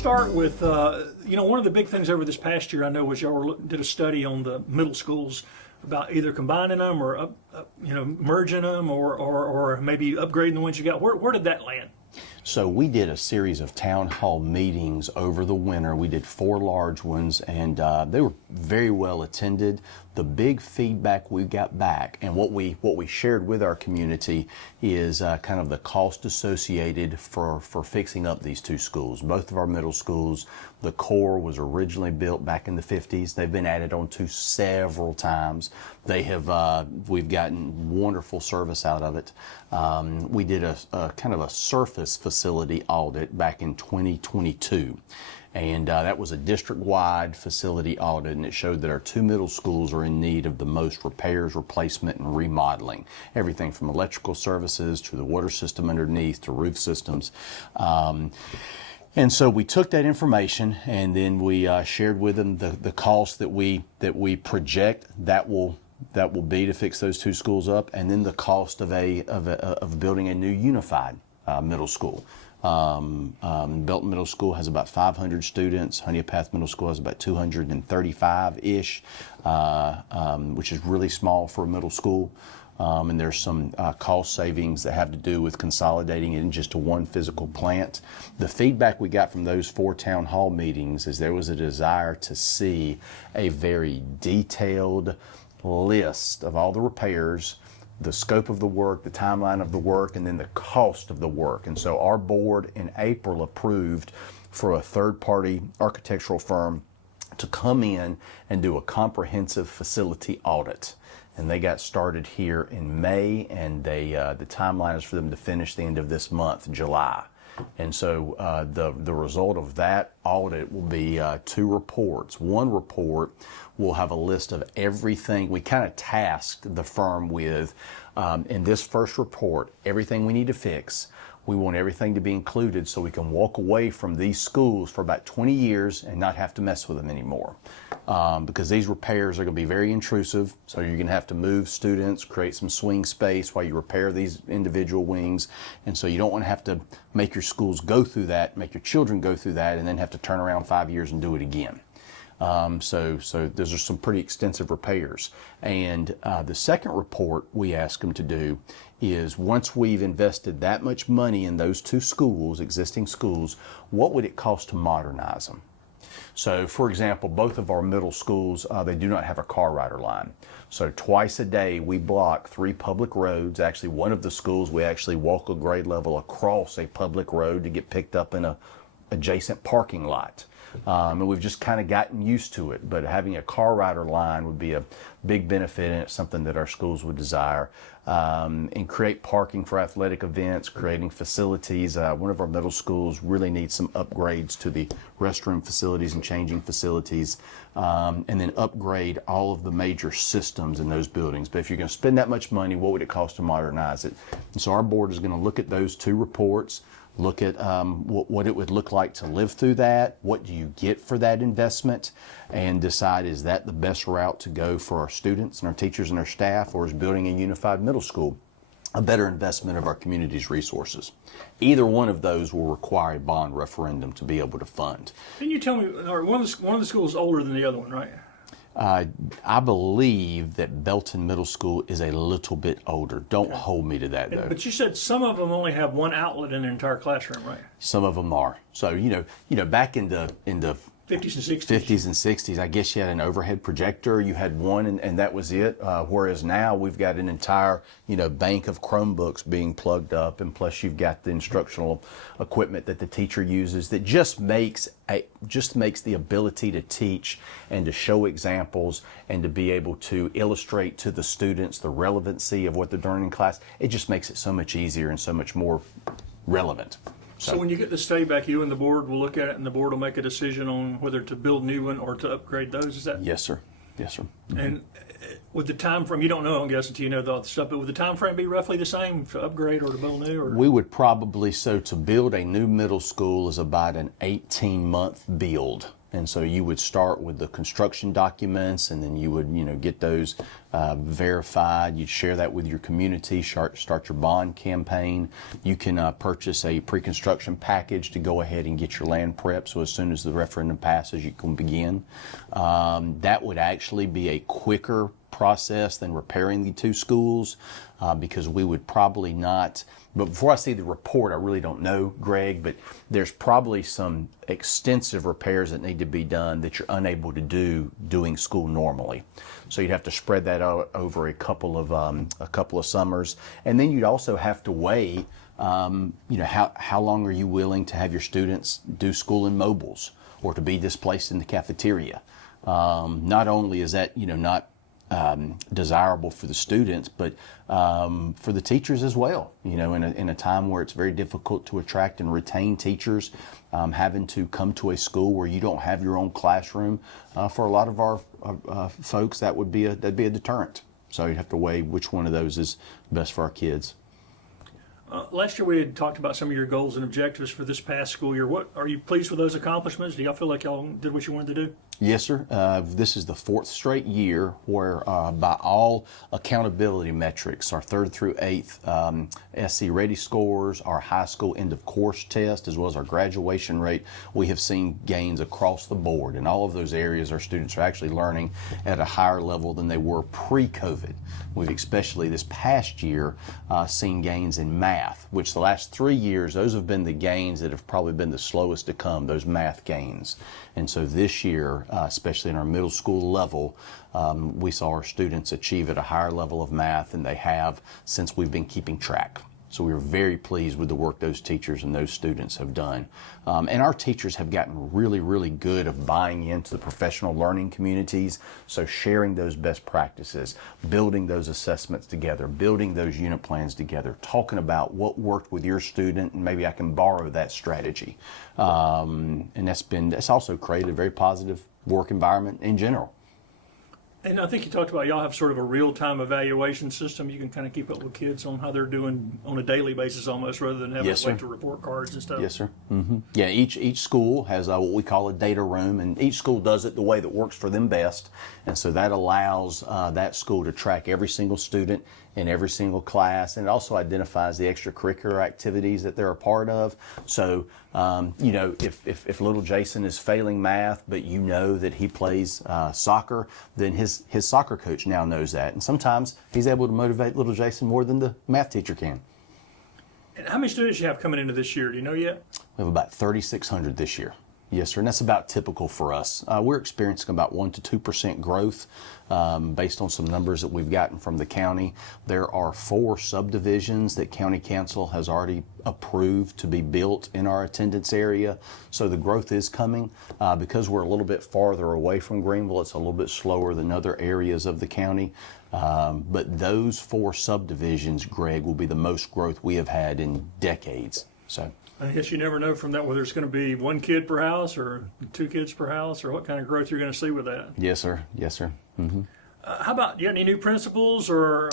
start with, one of the big things over this past year I know was y'all did a study on the middle schools about either combining them or merging them or maybe upgrading the ones you got. Where did that land? So we did a series of town hall meetings over the winter. We did 4 large ones, and they were very well attended. The big feedback we got back, and what we shared with our community, is kind of the cost associated for fixing up these 2 schools. Both of our middle schools, the core was originally built back in the 50s. They've been added on to several times. They have we've gotten wonderful service out of it. We did a kind of a surface facility audit back in 2022. And that was a district-wide facility audit, and it showed that our 2 middle schools are in need of the most repairs, replacement, and remodeling. Everything from electrical services to the water system underneath to roof systems. And so we took that information, and then we shared with them the cost that we project that will be to fix those 2 schools up, and then the cost of building a new unified middle school. Belton Middle School has about 500 students. Honea Middle School has about 235-ish, which is really small for a middle school. And there's some cost savings that have to do with consolidating it in just to one physical plant. The feedback we got from those 4 town hall meetings is there was a desire to see a very detailed list of all the repairs, the scope of the work, the timeline of the work, and then the cost of the work. And so our board in April approved for a third-party architectural firm to come in and do a comprehensive facility audit. And they got started here in May, and the timeline is for them to finish the end of this month, July. And so the result of that audit will be 2 reports. One report will have a list of everything. We kind of tasked the firm with, in this first report, everything we need to fix. We want everything to be included so we can walk away from these schools for about 20 years and not have to mess with them anymore. Because these repairs are going to be very intrusive, so you're going to have to move students, create some swing space while you repair these individual wings, and so you don't want to have to make your schools go through that, make your children go through that, and then have to turn around 5 years and do it again. So those are some pretty extensive repairs. And the second report we ask them to do is, once we've invested that much money in those 2 schools, existing schools, what would it cost to modernize them? So, for example, both of our middle schools, they do not have a car rider line. So twice a day we block 3 public roads. Actually, one of the schools we actually walk a grade level across a public road to get picked up in a adjacent parking lot. And we've just kind of gotten used to it, but having a car rider line would be a big benefit, and it's something that our schools would desire. And create parking for athletic events, creating facilities. One of our middle schools really needs some upgrades to the restroom facilities and changing facilities, and then upgrade all of the major systems in those buildings. But if you're going to spend that much money, what would it cost to modernize it? And so our board is going to look at those 2 reports, look at what it would look like to live through that, what do you get for that investment, and decide, is that the best route to go for our students and our teachers and our staff, or is building a unified middle school a better investment of our community's resources? Either one of those will require a bond referendum to be able to fund. Can you tell me, one of the schools is older than the other one, right? I believe that Belton Middle School is a little bit older. Don't hold me to that, though. But you said some of them only have 1 outlet in their entire classroom, right? Some of them are. So back in the 50s and 60s. 50s and 60s, I guess you had an overhead projector. You had one, and that was it. Whereas now we've got an entire, bank of Chromebooks being plugged up, and plus you've got the instructional equipment that the teacher uses that just makes the ability to teach and to show examples and to be able to illustrate to the students the relevancy of what they're doing in class. It just makes it so much easier and so much more relevant. So when you get the study back, you and the board will look at it, and the board will make a decision on whether to build new one or to upgrade those. Is that? Yes, sir. Yes, sir. Mm-hmm. And with the time frame, you don't know, I guess, until you know the other stuff. But would the time frame be roughly the same to upgrade or to build new? Or? We would probably, to build a new middle school is about an 18-month build. And so you would start with the construction documents, and then you would, get those verified. You'd share that with your community, start your bond campaign. You can purchase a pre-construction package to go ahead and get your land prep, so as soon as the referendum passes, you can begin. That would actually be a quicker process than repairing the two schools, because we would probably not, but before I see the report, I really don't know, Greg, but there's probably some extensive repairs that need to be done that you're unable to do doing school normally. So you'd have to spread that out over a couple of summers, and then you'd also have to weigh, how long are you willing to have your students do school in mobiles or to be displaced in the cafeteria? Not only is that not desirable for the students, but for the teachers as well. In a time where it's very difficult to attract and retain teachers, having to come to a school where you don't have your own classroom, for a lot of our folks, that'd be a deterrent. So you'd have to weigh which one of those is best for our kids. Last year we had talked about some of your goals and objectives for this past school year. What are you pleased with those accomplishments? Do y'all feel like y'all did what you wanted to do? Yes, sir. This is the fourth straight year where, by all accountability metrics, our 3rd through 8th SC Ready scores, our high school end of course test, as well as our graduation rate, we have seen gains across the board. In all of those areas, our students are actually learning at a higher level than they were pre-COVID. We've especially this past year seen gains in math, which the last 3 years, those have been the gains that have probably been the slowest to come, those math gains. And so this year, especially in our middle school level, we saw our students achieve at a higher level of math than they have since we've been keeping track. So we were very pleased with the work those teachers and those students have done. And our teachers have gotten really, really good of buying into the professional learning communities. So sharing those best practices, building those assessments together, building those unit plans together, talking about what worked with your student, and maybe I can borrow that strategy. And that's also created a very positive work environment in general. And I think you talked about y'all have sort of a real-time evaluation system. You can kind of keep up with kids on how they're doing on a daily basis almost, rather than having to wait to report cards and stuff. Yes, sir. Mm-hmm. Yeah, each school has what we call a data room, and each school does it the way that works for them best. And so that allows that school to track every single student in every single class, and it also identifies the extracurricular activities that they're a part of. So, if little Jason is failing math, but you know that he plays soccer, then his soccer coach now knows that. And sometimes he's able to motivate little Jason more than the math teacher can. And how many students you have coming into this year? Do you know yet? We have about 3,600 this year. Yes, sir, and that's about typical for us. We're experiencing about 1% to 2% growth based on some numbers that we've gotten from the county. There are 4 subdivisions that County Council has already approved to be built in our attendance area. So the growth is coming. Because we're a little bit farther away from Greenville, it's a little bit slower than other areas of the county. But those 4 subdivisions, Greg, will be the most growth we have had in decades. So I guess you never know from that whether it's going to be 1 kid per house or 2 kids per house, or what kind of growth you're going to see with that. Yes, sir. Yes, sir. Mm-hmm. How about, you got any new principals or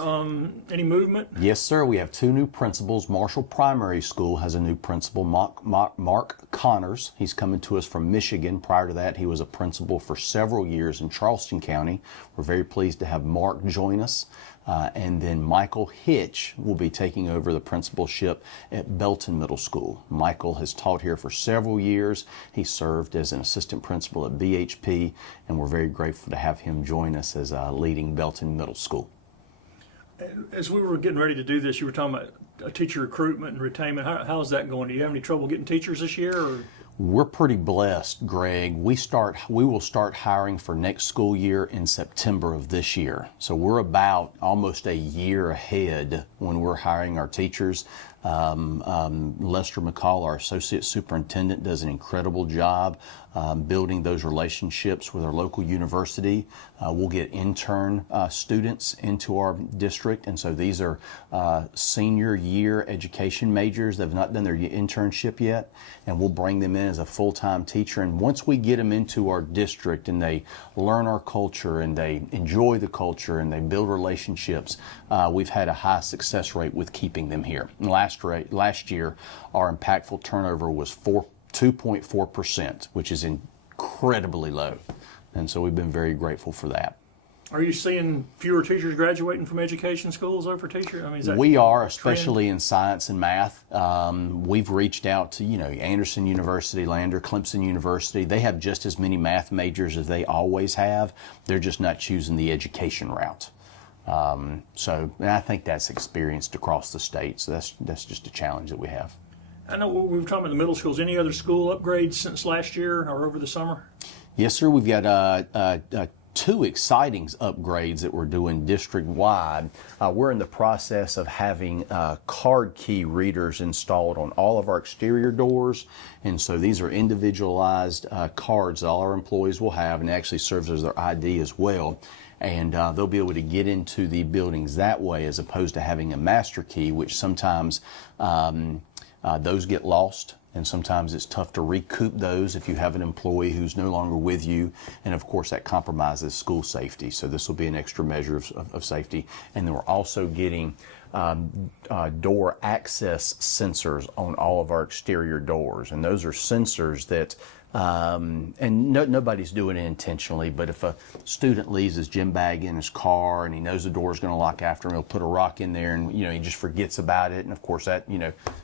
any movement? Yes, sir. We have 2 new principals. Marshall Primary School has a new principal, Mark Connors. He's coming to us from Michigan. Prior to that, he was a principal for several years in Charleston County. We're very pleased to have Mark join us. And then Michael Hitch will be taking over the principalship at Belton Middle School. Michael has taught here for several years. He served as an assistant principal at BHP, and we're very grateful to have him join us as leading Belton Middle School. As we were getting ready to do this, you were talking about teacher recruitment and retainment. How's that going? Do you have any trouble getting teachers this year? Or? We're pretty blessed, Greg. We will start hiring for next school year in September of this year. So we're about almost a year ahead when we're hiring our teachers. Lester McCall, our associate superintendent, does an incredible job building those relationships with our local university. We'll get intern students into our district, and so these are senior year education majors that have not done their internship yet, and we'll bring them in as a full-time teacher. And once we get them into our district and they learn our culture and they enjoy the culture and they build relationships, we've had a high success rate with keeping them here. And last year, our impactful turnover was 2.4%, which is incredibly low. And so we've been very grateful for that. Are you seeing fewer teachers graduating from education schools though for teachers? I mean, is that We are, trend? especially in science and math. We've reached out to, Anderson University, Lander, Clemson University. They have just as many math majors as they always have. They're just not choosing the education route. And I think that's experienced across the state. So that's just a challenge that we have. I know we were talking about the middle schools. Any other school upgrades since last year or over the summer? Yes, sir. We've got two exciting upgrades that we're doing district-wide. We're in the process of having card key readers installed on all of our exterior doors. And so these are individualized cards that all our employees will have, and it actually serves as their ID as well. And they'll be able to get into the buildings that way as opposed to having a master key, which sometimes those get lost. And sometimes it's tough to recoup those if you have an employee who's no longer with you. And of course, that compromises school safety. So this will be an extra measure of safety. And then we're also getting door access sensors on all of our exterior doors. And those are sensors that nobody's doing it intentionally, but if a student leaves his gym bag in his car and he knows the door is going to lock after him, he'll put a rock in there and, he just forgets about it. And of course that,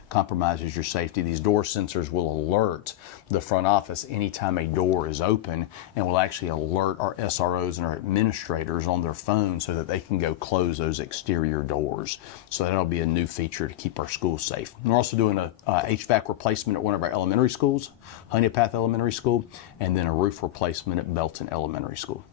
compromises your safety. These door sensors will alert the front office anytime a door is open and will actually alert our SROs and our administrators on their phone so that they can go close those exterior doors. So that'll be a new feature to keep our schools safe. And we're also doing a HVAC replacement at one of our elementary schools, Honea Elementary School, and then a roof replacement at Belton Elementary School.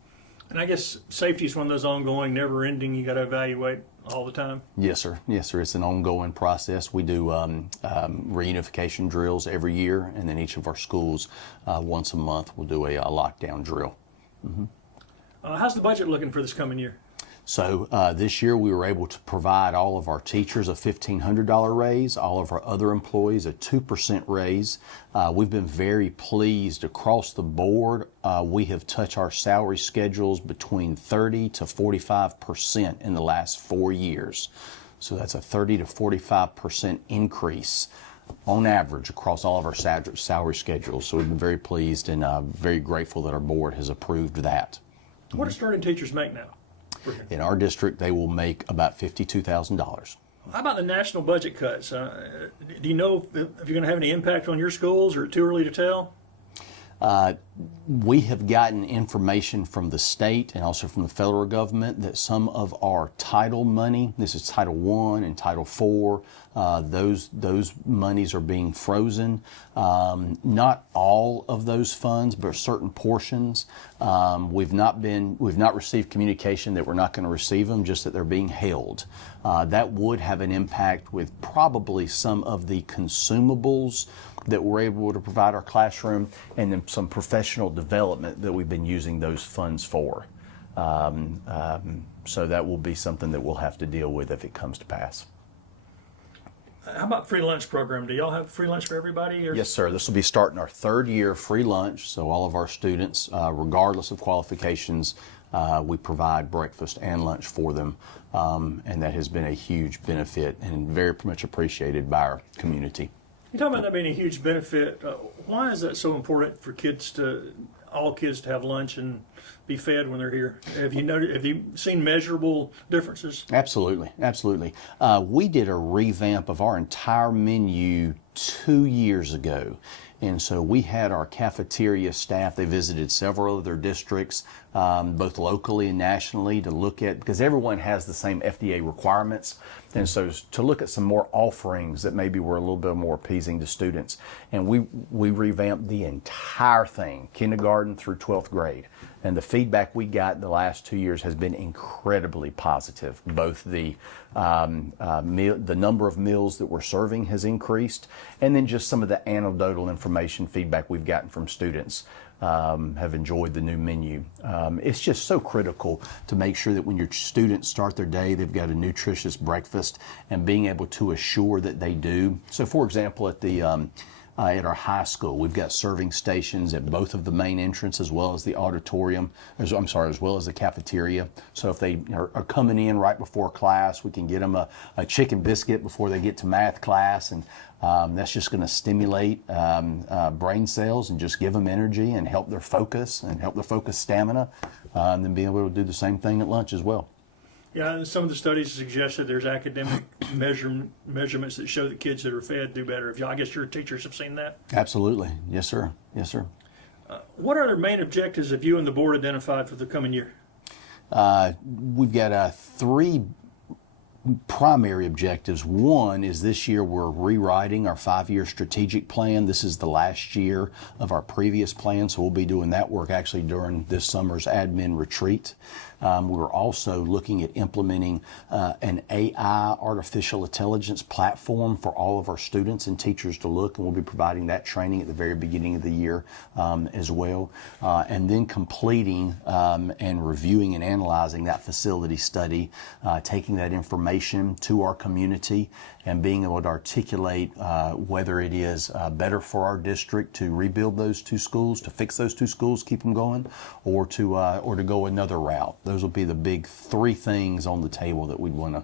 And I guess safety is one of those ongoing, never-ending, you got to evaluate all the time. Yes, sir. Yes, sir. It's an ongoing process. We do reunification drills every year, and then each of our schools, once a month, will do a lockdown drill. Mm-hmm. How's the budget looking for this coming year? So this year we were able to provide all of our teachers a $1,500 raise, all of our other employees a 2% raise. We've been very pleased across the board. We have touched our salary schedules between 30 to 45% in the last 4 years. So that's a 30 to 45% increase on average across all of our salary schedules. So we've been very pleased and very grateful that our board has approved that. What do starting teachers make now? In our district, they will make about $52,000. How about the national budget cuts? Do you know if you're going to have any impact on your schools, or too early to tell? We have gotten information from the state and also from the federal government that some of our title money, this is Title I and Title IV, those monies are being frozen. Not all of those funds, but certain portions. We've not received communication that we're not going to receive them, just that they're being held. That would have an impact with probably some of the consumables that we're able to provide our classroom, and then some professional development that we've been using those funds for. So that will be something that we'll have to deal with if it comes to pass. How about free lunch program? Do y'all have free lunch for everybody? Or? Yes, sir. This will be starting our third year free lunch. So all of our students, regardless of qualifications, we provide breakfast and lunch for them. And that has been a huge benefit and very much appreciated by our community. You talk about that being a huge benefit. Why is that so important for all kids to have lunch and be fed when they're here? Have you seen measurable differences? Absolutely, absolutely. We did a revamp of our entire menu 2 years ago. And so we had our cafeteria staff, they visited several other districts, both locally and nationally, to look at, because everyone has the same FDA requirements. And so to look at some more offerings that maybe were a little bit more appeasing to students. And we revamped the entire thing, kindergarten through 12th grade. And the feedback we got in the last 2 years has been incredibly positive. Both the number of meals that we're serving has increased, and then just some of the anecdotal information feedback we've gotten from students have enjoyed the new menu. It's just so critical to make sure that when your students start their day, they've got a nutritious breakfast, and being able to assure that they do. So for example, at the at our high school. We've got serving stations at both of the main entrances as well as the auditorium, as well as the cafeteria. So if they are coming in right before class, we can get them a chicken biscuit before they get to math class, and that's just going to stimulate brain cells and just give them energy and help their focus stamina, and then being able to do the same thing at lunch as well. Yeah, and some of the studies suggest that there's academic measurements that show that kids that are fed do better. I guess your teachers have seen that? Absolutely. Yes, sir. Yes, sir. What other main objectives have you and the board identified for the coming year? We've got 3 primary objectives. One is this year we're rewriting our 5-year strategic plan. This is the last year of our previous plan, so we'll be doing that work actually during this summer's admin retreat. We're also looking at implementing an AI, artificial intelligence platform for all of our students and teachers to look, and we'll be providing that training at the very beginning of the year as well. And then completing and reviewing and analyzing that facility study, taking that information to our community and being able to articulate whether it is better for our district to rebuild those 2 schools, to fix those 2 schools, keep them going, or to go another route. Those will be the big 3 things on the table that we'd want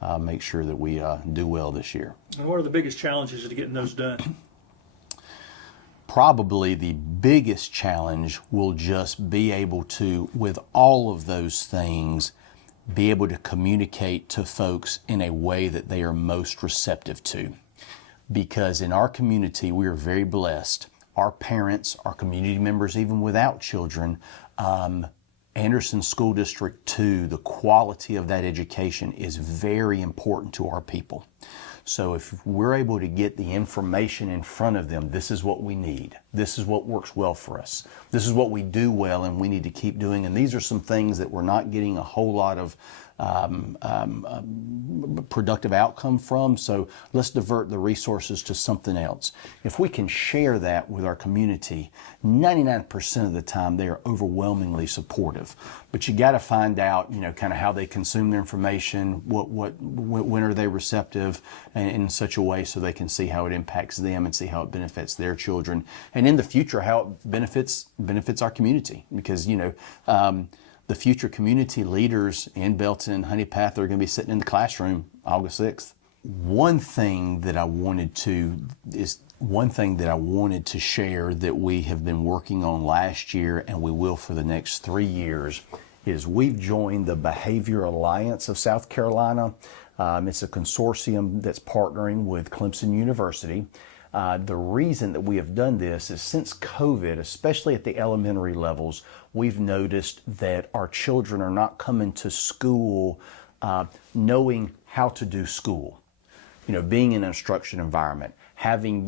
to make sure that we do well this year. And what are the biggest challenges to getting those done? Probably the biggest challenge will just be able to, with all of those things, be able to communicate to folks in a way that they are most receptive to. Because in our community, we are very blessed. Our parents, our community members, even without children, Anderson School District 2, the quality of that education is very important to our people. So if we're able to get the information in front of them, this is what we need. This is what works well for us. This is what we do well and we need to keep doing. And these are some things that we're not getting a whole lot of productive outcome from, so let's divert the resources to something else. If we can share that with our community, 99% of the time they are overwhelmingly supportive. But you got to find out, kind of how they consume their information, when are they receptive, and in such a way so they can see how it impacts them and see how it benefits their children, and in the future how it benefits our community, because the future community leaders in Belton and Honea are going to be sitting in the classroom August 6th. One thing that I wanted to share that we have been working on last year, and we will for the next 3 years, is we've joined the Behavior Alliance of South Carolina. It's a consortium that's partnering with Clemson University. The reason that we have done this is since COVID, especially at the elementary levels, we've noticed that our children are not coming to school knowing how to do school. Being in an instruction environment, having,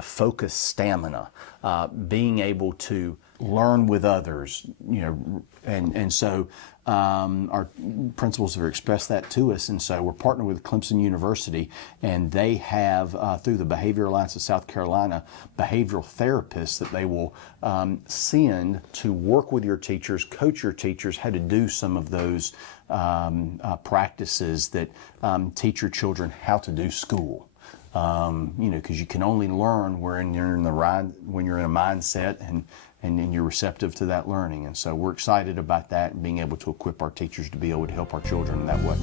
focused stamina, being able to learn with others, and so our principals have expressed that to us, and so we're partnering with Clemson University, and they have, through the Behavior Alliance of South Carolina, behavioral therapists that they will send to work with your teachers, coach your teachers how to do some of those practices that teach your children how to do school. Because you can only learn when you're in a mindset and you're receptive to that learning. And so we're excited about that and being able to equip our teachers to be able to help our children in that way.